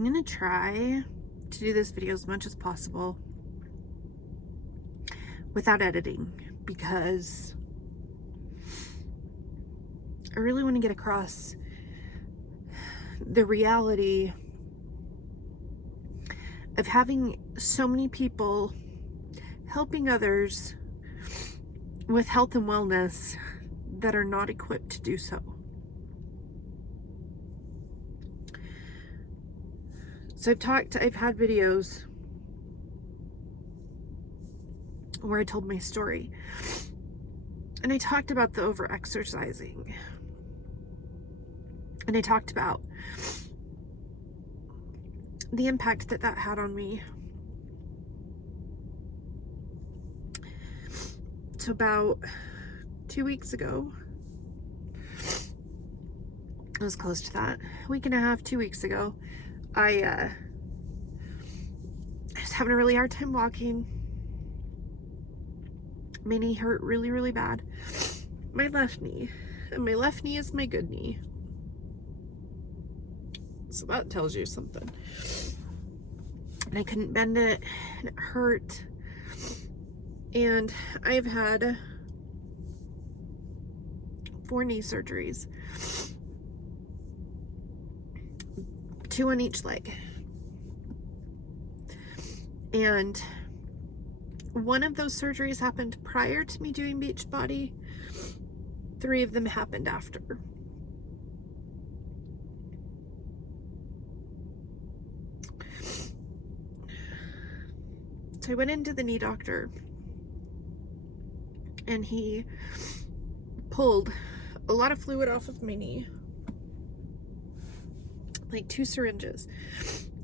I'm gonna try to do this video as much as possible without editing, because I really want to get across the reality of having so many people helping others with health and wellness that are not equipped to do so. So I've had videos where I told my story, and I talked about the over-exercising, and I talked about the impact that had on me. So about 2 weeks ago, it was close to that, a week and a half, 2 weeks ago, I was having a really hard time walking. My knee hurt really, really bad. My left knee. And my left knee is my good knee. So that tells you something. And I couldn't bend it, and it hurt. And I've had 4 knee surgeries. 2 on each leg. And one of those surgeries happened prior to me doing Beachbody. 3 of them happened after. So I went into the knee doctor, and he pulled a lot of fluid off of my knee. Like 2 syringes,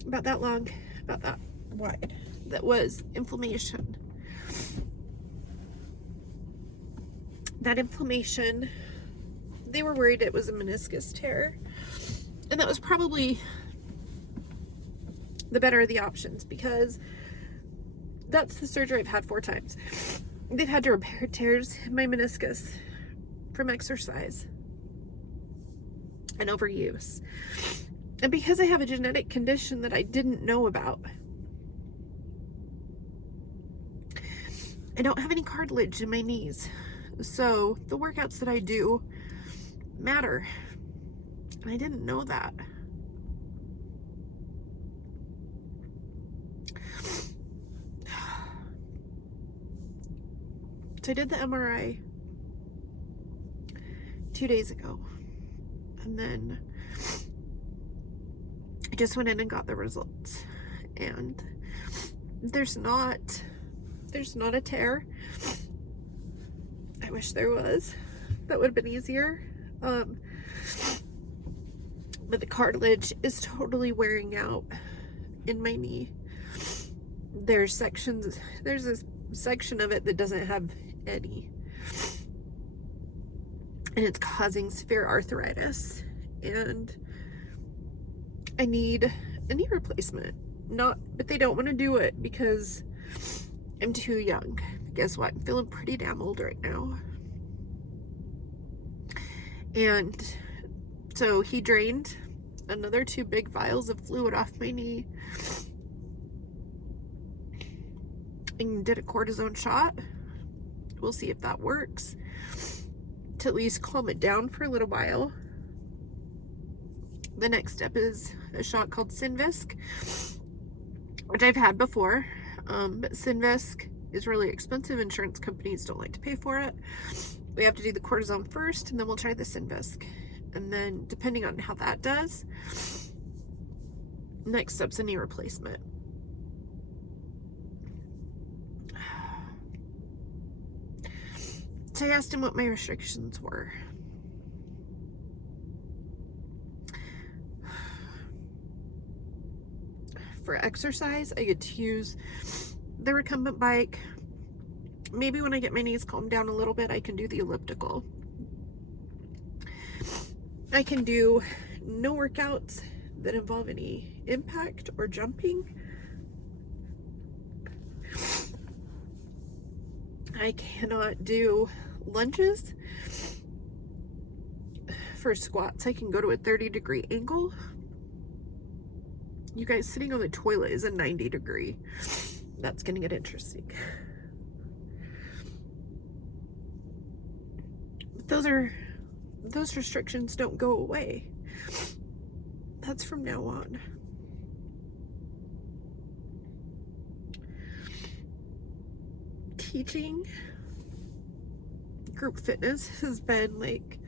about that long, about that wide. That was inflammation. That inflammation, they were worried it was a meniscus tear. And that was probably the better of the options, because that's the surgery I've had 4 times. They've had to repair tears in my meniscus from exercise and overuse. And because I have a genetic condition that I didn't know about, I don't have any cartilage in my knees. So the workouts that I do matter. And I didn't know that. So I did the MRI 2 days ago. And then I just went in and got the results. And there's not a tear. I wish there was. That would have been easier. But the cartilage is totally wearing out in my knee. There's a section of it that doesn't have any. And it's causing severe arthritis. And I need a knee replacement. But they don't want to do it because I'm too young. Guess what? I'm feeling pretty damn old right now. And so he drained another 2 big vials of fluid off my knee and did a cortisone shot. We'll see if that works to at least calm it down for a little while. The next step is a shot called Synvisc, which I've had before. But Synvisc is really expensive. Insurance companies don't like to pay for it. We have to do the cortisone first, and then we'll try the Synvisc. And then, depending on how that does, next step's a knee replacement. So I asked him what my restrictions were. For exercise, I get to use the recumbent bike. Maybe when I get my knees calmed down a little bit, I can do the elliptical. I can do no workouts that involve any impact or jumping. I cannot do lunges. For squats, I can go to a 30-degree angle. You guys, sitting on the toilet is a 90-degree. That's gonna get interesting. But those restrictions don't go away. That's from now on. Teaching group fitness has been like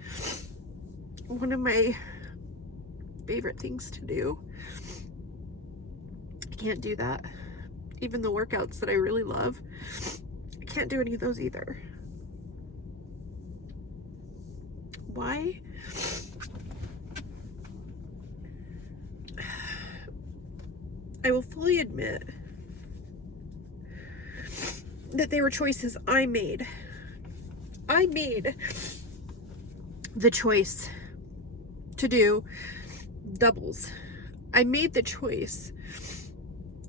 one of my favorite things to do. I can't do that. Even the workouts that I really love, I can't do any of those either. Why? I will fully admit that they were choices I made. I made the choice to do doubles. I made the choice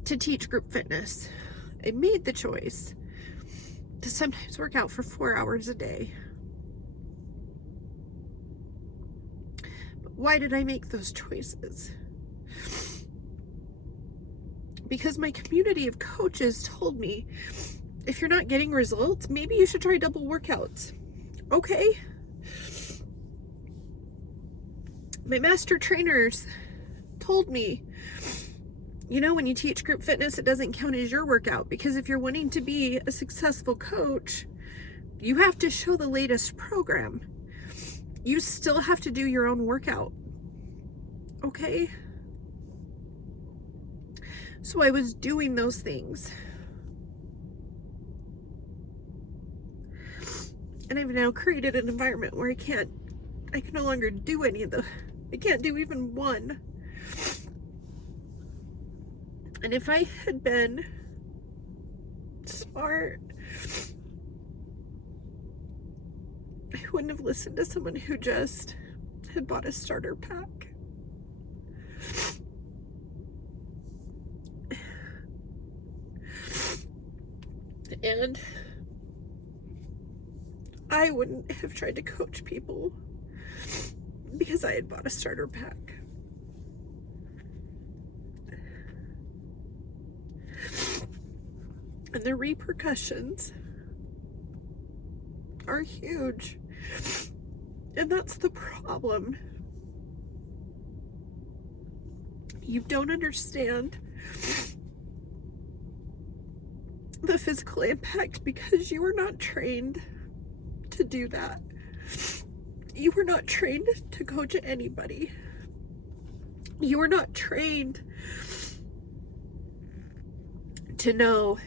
to teach group fitness. I made the choice to sometimes work out for 4 hours a day. But why did I make those choices? Because my community of coaches told me, if you're not getting results, maybe you should try double workouts. Okay. My master trainers told me, you know, when you teach group fitness, it doesn't count as your workout, because if you're wanting to be a successful coach, you have to show the latest program. You still have to do your own workout. Okay? So I was doing those things. And I've now created an environment where I can no longer do any of I can't do even one. And if I had been smart, I wouldn't have listened to someone who just had bought a starter pack. And I wouldn't have tried to coach people because I had bought a starter pack. And the repercussions are huge. And that's the problem. You don't understand the physical impact because you were not trained to do that. You were not trained to coach anybody. You were not trained to know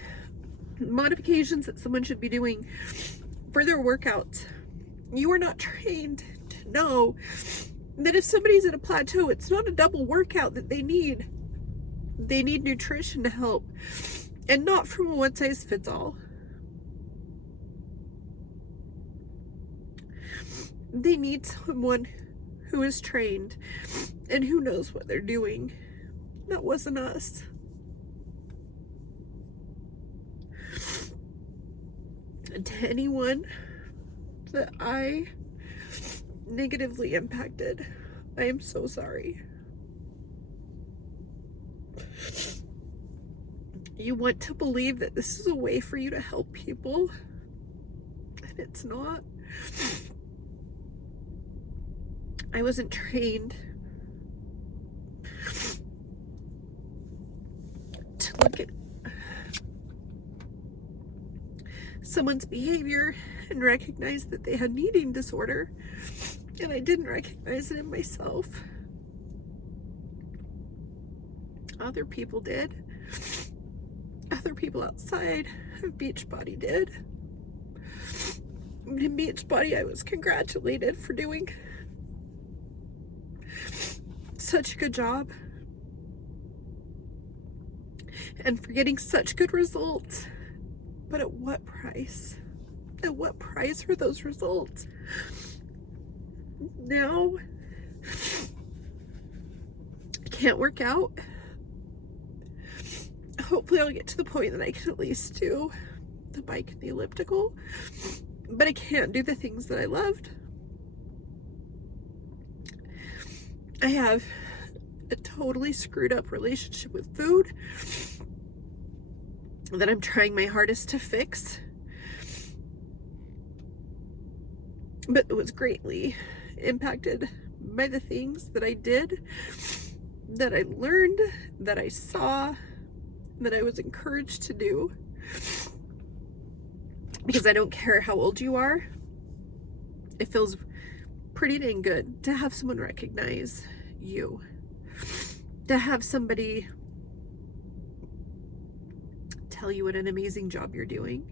modifications that someone should be doing for their workouts. You were not trained to know that if somebody's at a plateau, it's not a double workout that they need. They need nutrition to help, and not from a one-size-fits-all. They need someone who is trained and who knows what they're doing. That wasn't us. And to anyone that I negatively impacted, I am so sorry. You want to believe that this is a way for you to help people, and it's not. I wasn't trained to look at someone's behavior and recognize that they had an eating disorder, and I didn't recognize it in myself. Other people did. Other people outside of Beachbody did. In Beachbody, I was congratulated for doing such a good job and for getting such good results. But at what price? At what price were those results? Now, I can't work out. Hopefully I'll get to the point that I can at least do the bike and the elliptical, but I can't do the things that I loved. I have a totally screwed up relationship with food that I'm trying my hardest to fix. But it was greatly impacted by the things that I did, that I learned, that I saw, that I was encouraged to do. Because I don't care how old you are, it feels pretty dang good to have someone recognize you, to have somebody tell you what an amazing job you're doing,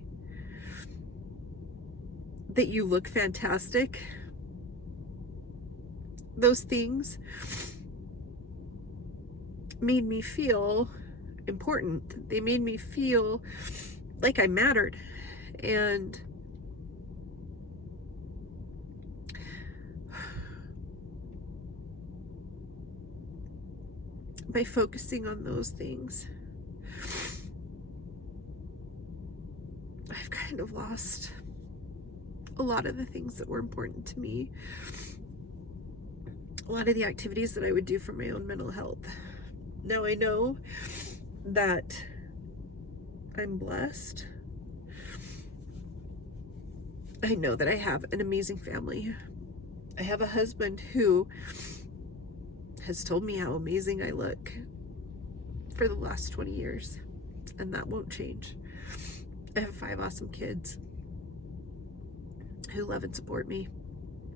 that you look fantastic. Those things made me feel important. They made me feel like I mattered. And by focusing on those things, I've kind of lost a lot of the things that were important to me. A lot of the activities that I would do for my own mental health. Now I know that I'm blessed. I know that I have an amazing family. I have a husband who has told me how amazing I look for the last 20 years, and that won't change. I have 5 awesome kids who love and support me.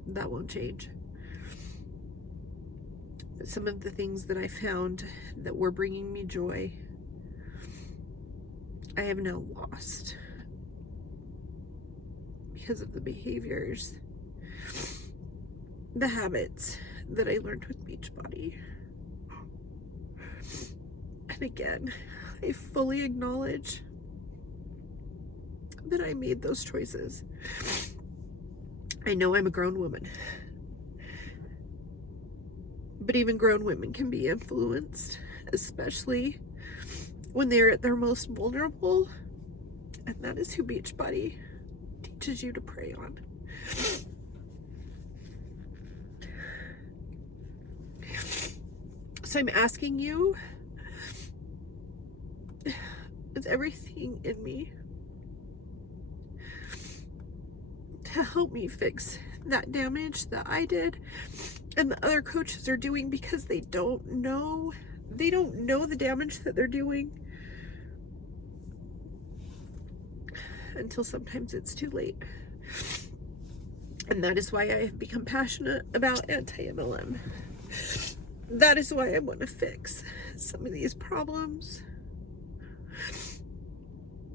That won't change. But some of the things that I found that were bringing me joy, I have now lost because of the behaviors, the habits that I learned with Beachbody. And again, I fully acknowledge that I made those choices. I know I'm a grown woman, but even grown women can be influenced, especially when they're at their most vulnerable, and that is who Beachbody teaches you to prey on. So I'm asking you, with everything in me, to help me fix that damage that I did and the other coaches are doing, because they don't know the damage that they're doing until sometimes it's too late. And that is why I have become passionate about anti-MLM. That is why I want to fix some of these problems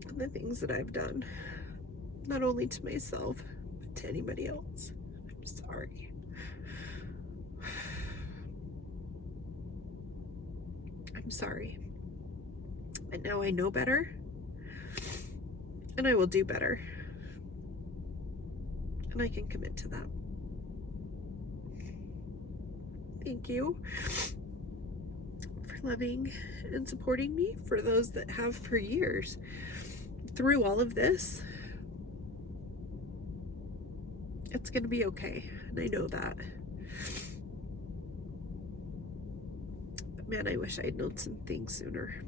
and the things that I've done, not only to myself, but to anybody else. I'm sorry. I'm sorry. But now I know better, and I will do better. And I can commit to that. Thank you for loving and supporting me, for those that have for years. Through all of this, it's going to be okay, and I know that. But man, I wish I had known some things sooner.